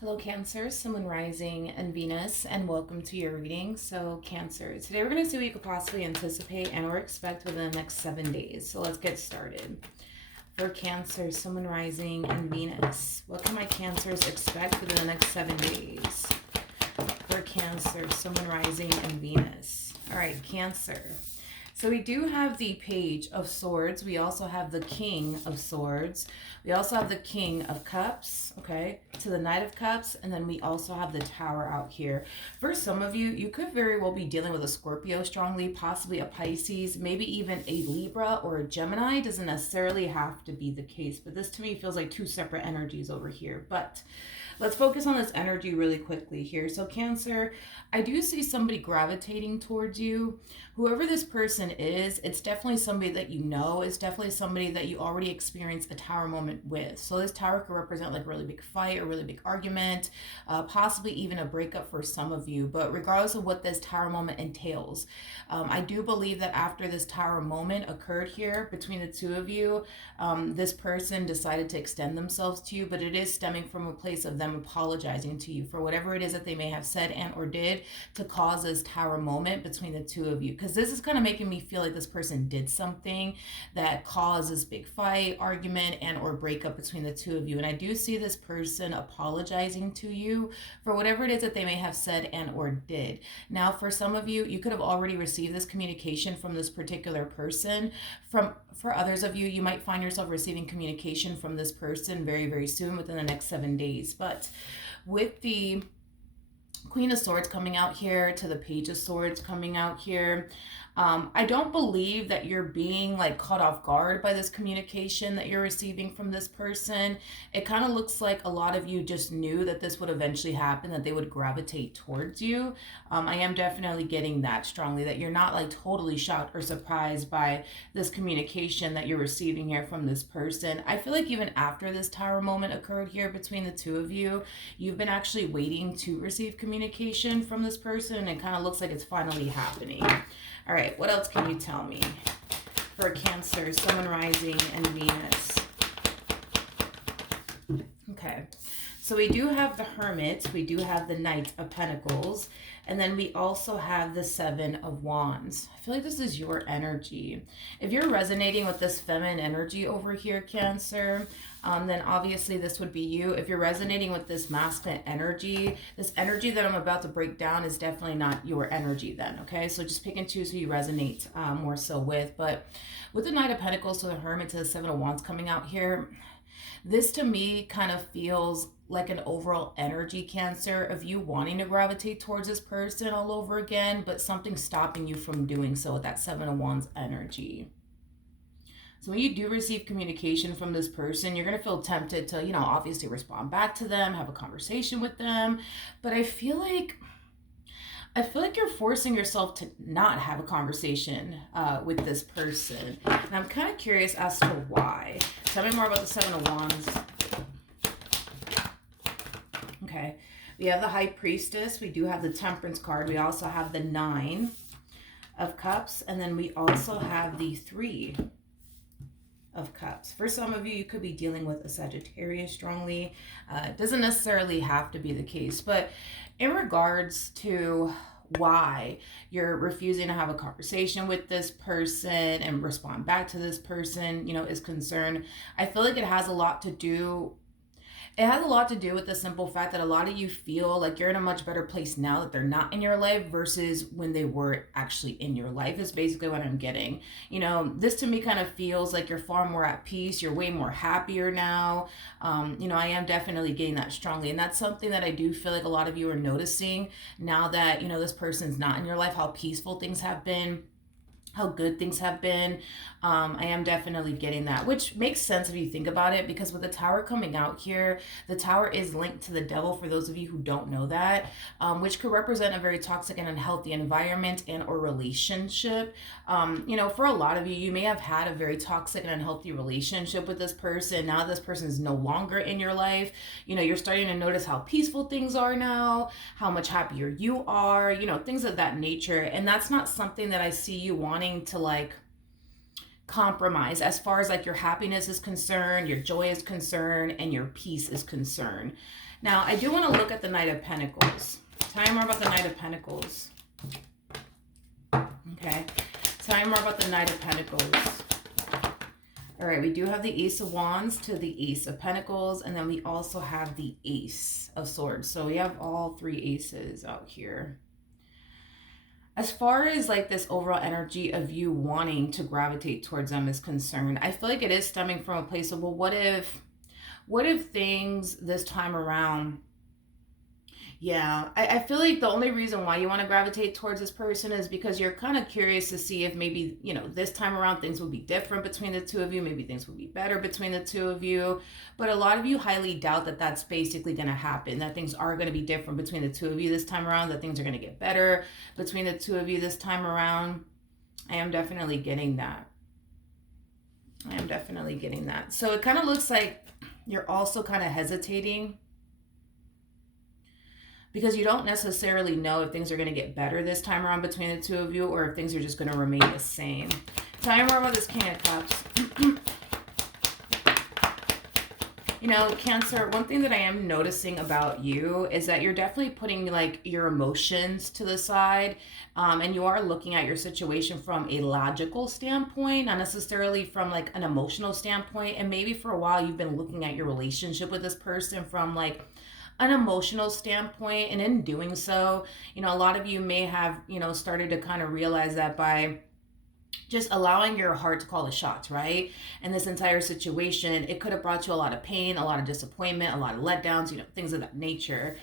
Hello, Cancer, Sun, Moon, Rising, and Venus, and welcome to your reading. So, Cancer, today we're going to see what you could possibly anticipate and or expect within the next 7 days. So, let's get started. For Cancer, Sun, Moon, Rising, and Venus, what can my Cancers expect within the next 7 days? For Cancer, Sun, Moon, Rising, and Venus. All right, Cancer. So we do have the Page of Swords. We also have the King of Swords. We also have the King of Cups, okay, to the Knight of Cups. And then we also have the Tower out here. For some of you, you could very well be dealing with a Scorpio strongly, possibly a Pisces, maybe even a Libra or a Gemini. Doesn't necessarily have to be the case, but this to me feels like two separate energies over here. But let's focus on this energy really quickly here. So Cancer, I do see somebody gravitating towards you. Whoever this person is, it's definitely somebody that you know. It's definitely somebody that you already experienced a tower moment with. So this tower could represent like a really big fight, a really big argument, possibly even a breakup for some of you. But regardless of what this tower moment entails, I do believe that after this tower moment occurred here between the two of you, this person decided to extend themselves to you, but it is stemming from a place of them apologizing to you for whatever it is that they may have said and or did to cause this tower moment between the two of you. Because this is kind of making me feel like this person did something that caused this big fight, argument, and or breakup between the two of you. And I do see this person apologizing to you for whatever it is that they may have said and or did. Now, for some of you, you could have already received this communication from this particular person. For others of you, you might find yourself receiving communication from this person very, very soon within the next 7 days. But with the Queen of Swords coming out here to the Page of Swords coming out here, I don't believe that you're being like caught off guard by this communication that you're receiving from this person. It kind of looks like a lot of you just knew that this would eventually happen, that they would gravitate towards you. I am definitely getting that strongly, that you're not like totally shocked or surprised by this communication that you're receiving here from this person. I feel like even after this tower moment occurred here between the two of you, you've been actually waiting to receive communication from this person, and it kind of looks like it's finally happening. All right, what else can you tell me for Cancer, Sun, Moon, Rising, and Venus? Okay, so we do have the Hermit, we do have the Knight of Pentacles, and then we also have the Seven of Wands. I feel like this is your energy. If you're resonating with this feminine energy over here, Cancer, then obviously this would be you. If you're resonating with this masculine energy, this energy that I'm about to break down is definitely not your energy then, okay? So just pick and choose who you resonate more so with. But with the Knight of Pentacles to the Hermit to the Seven of Wands coming out here, this to me kind of feels like an overall energy, Cancer, of you wanting to gravitate towards this person all over again, but something stopping you from doing so with that Seven of Wands energy. So when you do receive communication from this person, you're going to feel tempted to, obviously respond back to them, have a conversation with them. But I feel like you're forcing yourself to not have a conversation with this person. And I'm kind of curious as to why. Tell me more about the Seven of Wands. Okay. We have the High Priestess. We do have the Temperance card. We also have the Nine of Cups. And then we also have the Three of Cups. For some of you, you could be dealing with a Sagittarius strongly. It doesn't necessarily have to be the case, but in regards to why you're refusing to have a conversation with this person and respond back to this person, is concerned, I feel like it has a lot to do with the simple fact that a lot of you feel like you're in a much better place now that they're not in your life versus when they were actually in your life, is basically what I'm getting. This to me kind of feels like you're far more at peace. You're way more happier now. I am definitely getting that strongly. And that's something that I do feel like a lot of you are noticing now that, this person's not in your life, how peaceful things have been, how good things have been. I am definitely getting that, which makes sense if you think about it, because with the Tower coming out here, the Tower is linked to the devil, for those of you who don't know that, which could represent a very toxic and unhealthy environment and or relationship. For a lot of you, you may have had a very toxic and unhealthy relationship with this person. Now this person is no longer in your life. You're starting to notice how peaceful things are now, how much happier you are, things of that nature. And that's not something that I see you wanting to like compromise as far as like your happiness is concerned, your joy is concerned, and your peace is concerned. Now, I do want to look at the Knight of Pentacles. Tell me more about the Knight of Pentacles. Okay. Tell me more about the Knight of Pentacles. All right, we do have the Ace of Wands to the Ace of Pentacles, and then we also have the Ace of Swords. So we have all three aces out here. As far as like this overall energy of you wanting to gravitate towards them is concerned, I feel like it is stemming from a place of, well, what if things this time around, yeah, I feel like the only reason why you want to gravitate towards this person is because you're kind of curious to see if maybe, you know, this time around things will be different between the two of you. Maybe things will be better between the two of you. But a lot of you highly doubt that that's basically going to happen, that things are going to be different between the two of you this time around, that things are going to get better between the two of you this time around. I am definitely getting that. I am definitely getting that. So it kind of looks like you're also kind of hesitating because you don't necessarily know if things are going to get better this time around between the two of you or if things are just going to remain the same. Tell me more about this King of Cups. You know, Cancer, one thing that I am noticing about you is that you're definitely putting like your emotions to the side, and you are looking at your situation from a logical standpoint, not necessarily from like an emotional standpoint. And maybe for a while you've been looking at your relationship with this person from like an emotional standpoint, and in doing so, you know, a lot of you may have, you know, started to kind of realize that by just allowing your heart to call the shots, right? And this entire situation, it could have brought you a lot of pain, a lot of disappointment, a lot of letdowns, you know, things of that nature.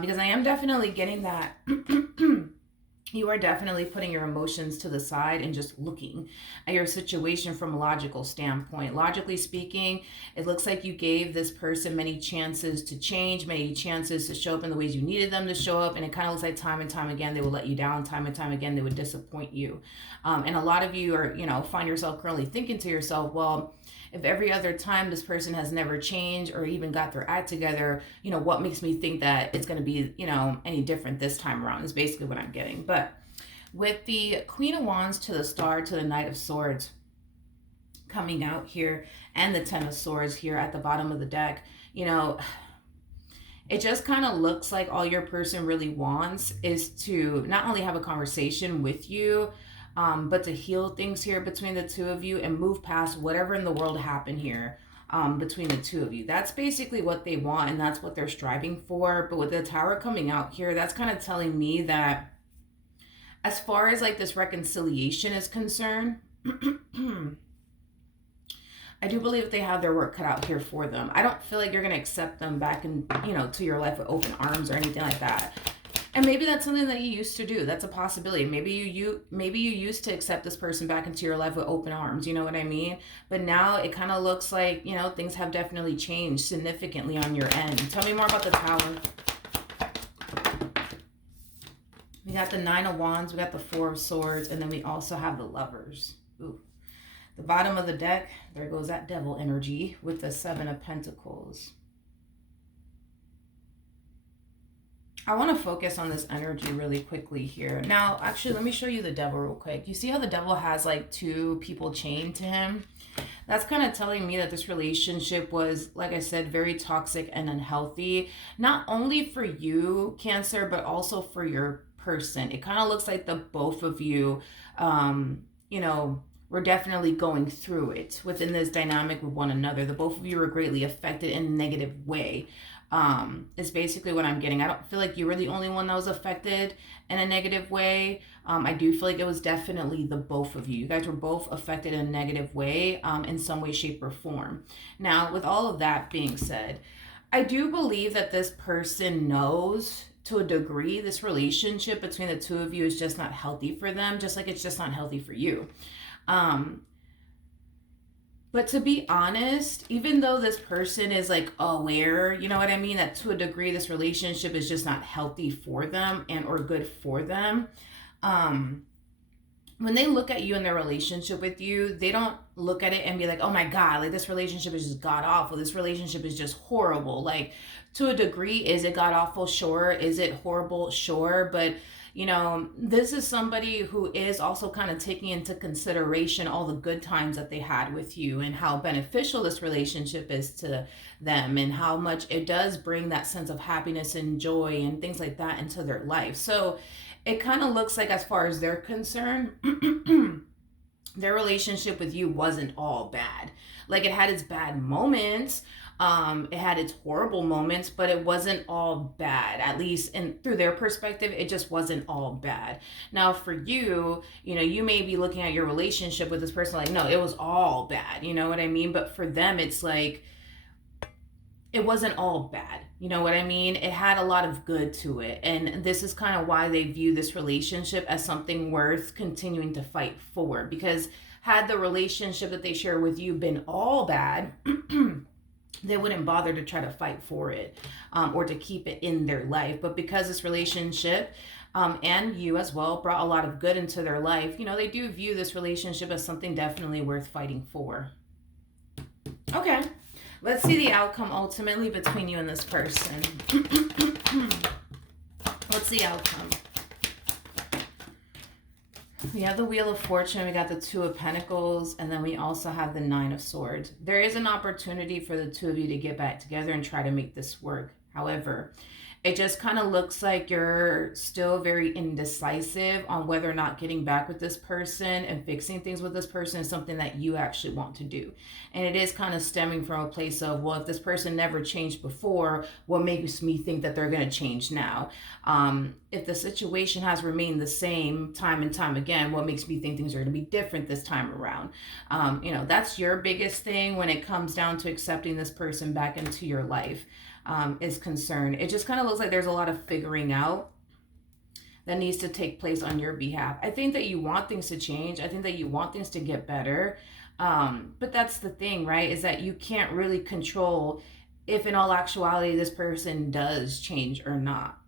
Because I am definitely getting that you are definitely putting your emotions to the side and just looking at your situation from a logical standpoint. Logically speaking, it looks like you gave this person many chances to change, many chances to show up in the ways you needed them to show up. And it kind of looks like time and time again, they will let you down. Time and time again, they would disappoint you. And a lot of you are, you know, find yourself currently thinking to yourself, well, if every other time this person has never changed or even got their act together, you know, what makes me think that it's going to be, you know, any different this time around is basically what I'm getting. But with the Queen of Wands to the Star to the Knight of Swords coming out here and the Ten of Swords here at the bottom of the deck, you know, it just kind of looks like all your person really wants is to not only have a conversation with you, but to heal things here between the two of you and move past whatever in the world happened here between the two of you. That's basically what they want, and that's what they're striving for. But with the Tower coming out here, that's kind of telling me that as far as like this reconciliation is concerned, I do believe they have their work cut out here for them. I don't feel like you're going to accept them back in, you know, to your life with open arms or anything like that. And maybe that's something that you used to do. That's a possibility. Maybe you used to accept this person back into your life with open arms. You know what I mean? But now it kind of looks like, you know, things have definitely changed significantly on your end. Tell me more about the Tower. We got the Nine of Wands. We got the Four of Swords. And then we also have the Lovers. Ooh. The bottom of the deck, there goes that devil energy with the Seven of Pentacles. I want to focus on this energy really quickly here. Now, actually, let me show you the devil real quick. You see how the devil has like two people chained to him? That's kind of telling me that this relationship was, like I said, very toxic and unhealthy. Not only for you, Cancer, but also for your person. It kind of looks like the both of you, you know, we're definitely going through it within this dynamic with one another. The both of you are greatly affected in a negative way. Is basically what I'm getting. I don't feel like you were the only one that was affected in a negative way. I do feel like it was definitely the both of you. You guys were both affected in a negative way, in some way, shape, or form. Now, with all of that being said, I do believe that this person knows to a degree this relationship between the two of you is just not healthy for them, just like it's just not healthy for you. But to be honest, even though this person is like aware, you know what I mean, that to a degree this relationship is just not healthy for them and or good for them, when they look at you in their relationship with you, they don't look at it and be like, oh my God, like this relationship is just god awful. This relationship is just horrible. Like, to a degree, is it god awful? Sure. Is it horrible? Sure. But, this is somebody who is also kind of taking into consideration all the good times that they had with you and how beneficial this relationship is to them and how much it does bring that sense of happiness and joy and things like that into their life. So, it kind of looks like, as far as they're concerned, their relationship with you wasn't all bad. Like, it had its bad moments, it had its horrible moments, but it wasn't all bad. At least, and through their perspective, it just wasn't all bad. Now, for you, you may be looking at your relationship with this person like, no, it was all bad. You know what I mean? But for them, it's like, it wasn't all bad. You know what I mean? It had a lot of good to it. And this is kind of why they view this relationship as something worth continuing to fight for. Because had the relationship that they share with you been all bad, they wouldn't bother to try to fight for it, or to keep it in their life. But because this relationship, and you as well, brought a lot of good into their life, they do view this relationship as something definitely worth fighting for. Okay. Let's see the outcome ultimately between you and this person. What's the outcome? We have the Wheel of Fortune, we got the Two of Pentacles, and then we also have the Nine of Swords. There is an opportunity for the two of you to get back together and try to make this work. However, it just kind of looks like you're still very indecisive on whether or not getting back with this person and fixing things with this person is something that you actually want to do. And it is kind of stemming from a place of, well, if this person never changed before, what makes me think that they're going to change now? If the situation has remained the same time and time again, what makes me think things are going to be different this time around? That's your biggest thing when it comes down to accepting this person back into your life. Is concerned. It just kind of looks like there's a lot of figuring out that needs to take place on your behalf. I think that you want things to change. I think that you want things to get better. But that's the thing, right? Is that you can't really control if in all actuality this person does change or not.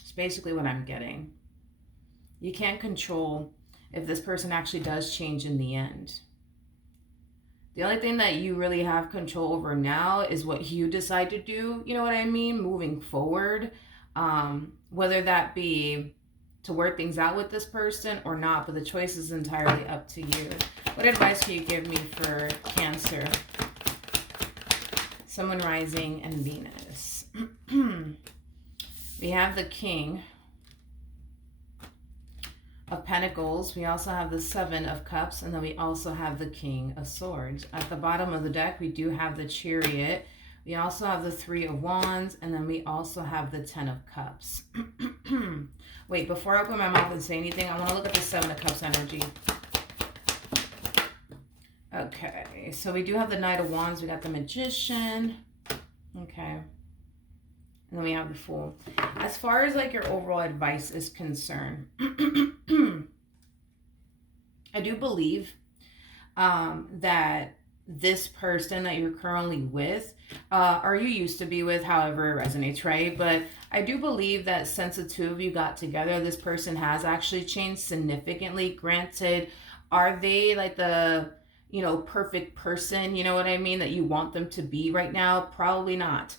It's basically what I'm getting. You can't control if this person actually does change in the end. The only thing that you really have control over now is what you decide to do, you know what I mean, moving forward. Whether that be to work things out with this person or not, but the choice is entirely up to you. What advice can you give me for Cancer? Sun, Moon, Rising, and Venus. We have the King of Pentacles. We also have the Seven of Cups, and then we also have the King of Swords. At the bottom of the deck, we do have the Chariot. We also have the Three of Wands, and then we also have the Ten of Cups. Wait, before I open my mouth and say anything, I want to look at the Seven of Cups energy. Okay, so we do have the Knight of Wands. We got the Magician. Okay. And then we have the Fool. As far as like your overall advice is concerned, I do believe that this person that you're currently with, or you used to be with, however it resonates, right? But I do believe that since the two of you got together, this person has actually changed significantly. Granted, are they like the perfect person, you know what I mean, that you want them to be right now? Probably not.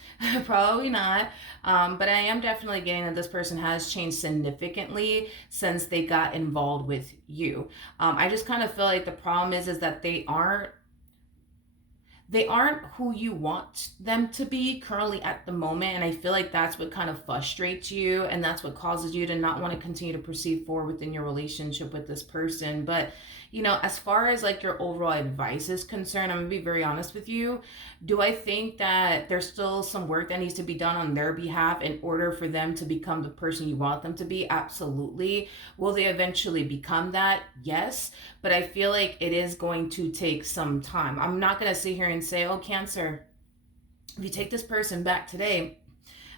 Probably not. But I am definitely getting that this person has changed significantly since they got involved with you. I just kind of feel like the problem is that they aren't who you want them to be currently at the moment. And I feel like that's what kind of frustrates you, and that's what causes you to not want to continue to proceed forward within your relationship with this person. But as far as like your overall advice is concerned, I'm gonna be very honest with you. Do I think that there's still some work that needs to be done on their behalf in order for them to become the person you want them to be? Absolutely. Will they eventually become that? Yes. But I feel like it is going to take some time. I'm not going to sit here and say, oh, Cancer, if you take this person back today,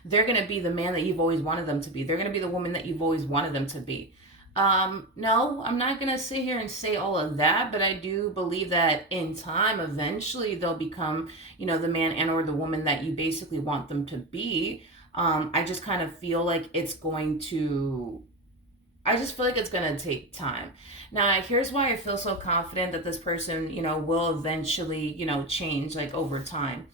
they're going to be the man that you've always wanted them to be. They're going to be the woman that you've always wanted them to be. No, I'm not going to sit here and say all of that, but I do believe that in time, eventually they'll become, the man and or the woman that you basically want them to be. I just kind of feel like it's going to, I just feel like it's going to take time. Now, here's why I feel so confident that this person, will eventually, change like over time.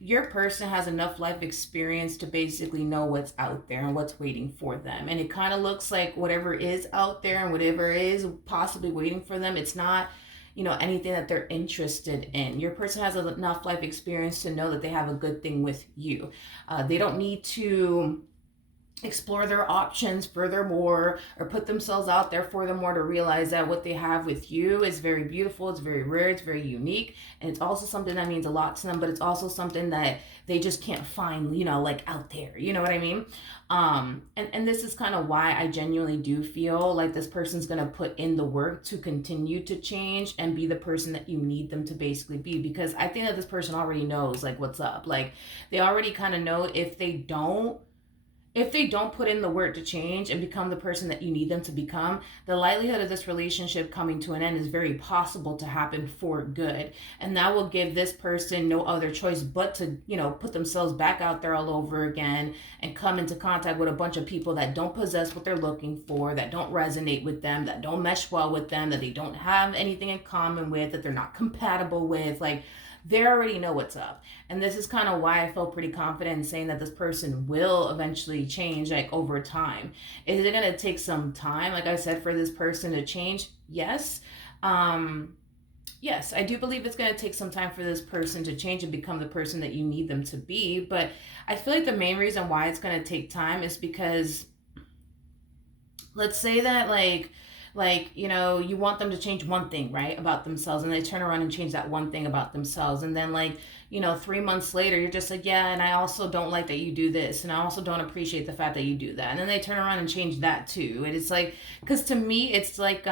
Your person has enough life experience to basically know what's out there and what's waiting for them. And it kind of looks like whatever is out there and whatever is possibly waiting for them, it's not, anything that they're interested in. Your person has enough life experience to know that they have a good thing with you. They don't need to explore their options furthermore or put themselves out there furthermore to realize that what they have with you is very beautiful, it's very rare, it's very unique, and it's also something that means a lot to them, but it's also something that they just can't find, like out there, you know what I mean? And this is kind of why I genuinely do feel like this person's gonna put in the work to continue to change and be the person that you need them to basically be, because I think that this person already knows like what's up. Like they already kind of know if they don't put in the work to change and become the person that you need them to become, the likelihood of this relationship coming to an end is very possible to happen for good. And that will give this person no other choice but to, put themselves back out there all over again and come into contact with a bunch of people that don't possess what they're looking for, that don't resonate with them, that don't mesh well with them, that they don't have anything in common with, that they're not compatible with. Like, they already know what's up. And this is kind of why I feel pretty confident in saying that this person will eventually change like over time. Is it going to take some time, like I said, for this person to change? Yes. Yes, I do believe it's going to take some time for this person to change and become the person that you need them to be. But I feel like the main reason why it's going to take time is because, let's say that you want them to change one thing, right, about themselves, and they turn around and change that one thing about themselves, and then 3 months later you're just like, yeah, and I also don't like that you do this, and I also don't appreciate the fact that you do that, and then they turn around and change that too. And it's like, because to me it's like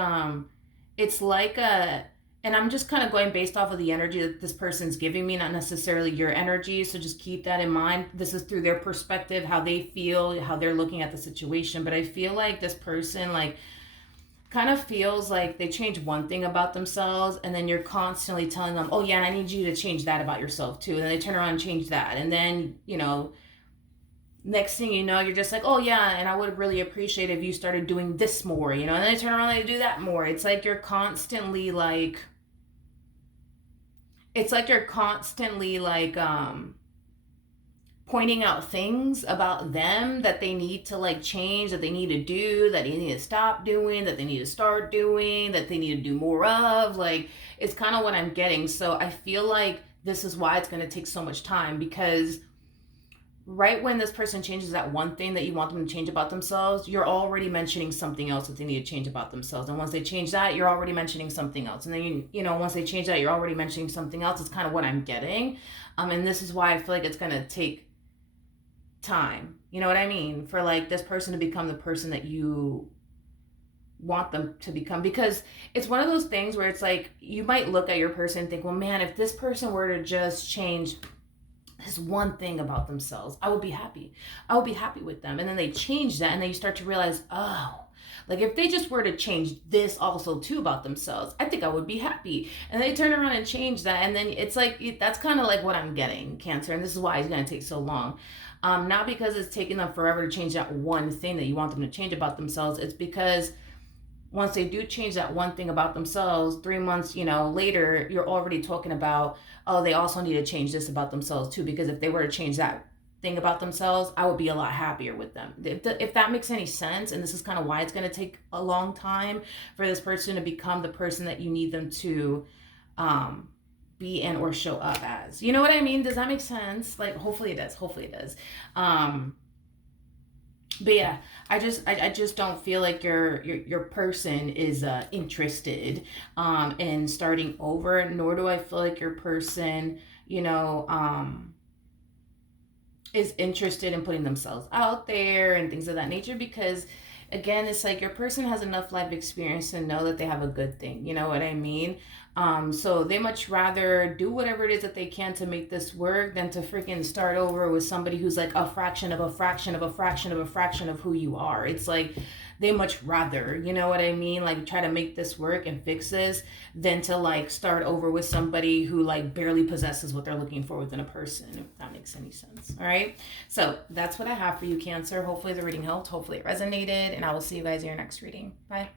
and I'm just kind of going based off of the energy that this person's giving me, not necessarily your energy. So just keep that in mind. This is through their perspective, how they feel, how they're looking at the situation. But I feel like this person, kind of feels like they change one thing about themselves, and then you're constantly telling them, oh yeah, and I need you to change that about yourself too, and then they turn around and change that, and then next thing you know, you're just like, oh yeah, and I would really appreciate if you started doing this more, and then they turn around and they do that more. It's like you're constantly pointing out things about them that they need to change, that they need to do, that they need to stop doing, that they need to start doing, that they need to do more of. It's kind of what I'm getting. So I feel like this is why it's going to take so much time, because right when this person changes that one thing that you want them to change about themselves, you're already mentioning something else that they need to change about themselves. And once they change that, you're already mentioning something else. And then, once they change that, you're already mentioning something else. It's kind of what I'm getting. And this is why I feel like it's going to take time, you know what I mean, for this person to become the person that you want them to become. Because it's one of those things where it's like, you might look at your person and think, well, man, if this person were to just change this one thing about themselves, I would be happy with them. And then they change that, and then you start to realize, oh, if they just were to change this also too about themselves, I think I would be happy. And they turn around and change that, and then it's that's kind of what I'm getting, Cancer. And this is why it's going to take so long. Not because it's taking them forever to change that one thing that you want them to change about themselves. It's because once they do change that one thing about themselves, 3 months, later, you're already talking about, oh, they also need to change this about themselves too. Because if they were to change that thing about themselves, I would be a lot happier with them. If that makes any sense. And this is kind of why it's going to take a long time for this person to become the person that you need them to be and or show up as. You know what I mean? Does that make sense? Hopefully it does. But yeah, I just don't feel like your person is interested in starting over, nor do I feel like your person, is interested in putting themselves out there and things of that nature. Because again, it's your person has enough life experience to know that they have a good thing, you know what I mean? So they much rather do whatever it is that they can to make this work than to freaking start over with somebody who's like a fraction of a fraction of a fraction of a fraction of who you are. It's like they much rather, you know what I mean, like try to make this work and fix this than to like start over with somebody who like barely possesses what they're looking for within a person, if that makes any sense. All right, so that's what I have for you, Cancer. Hopefully the reading helped, hopefully it resonated, and I will see you guys in your next reading. Bye.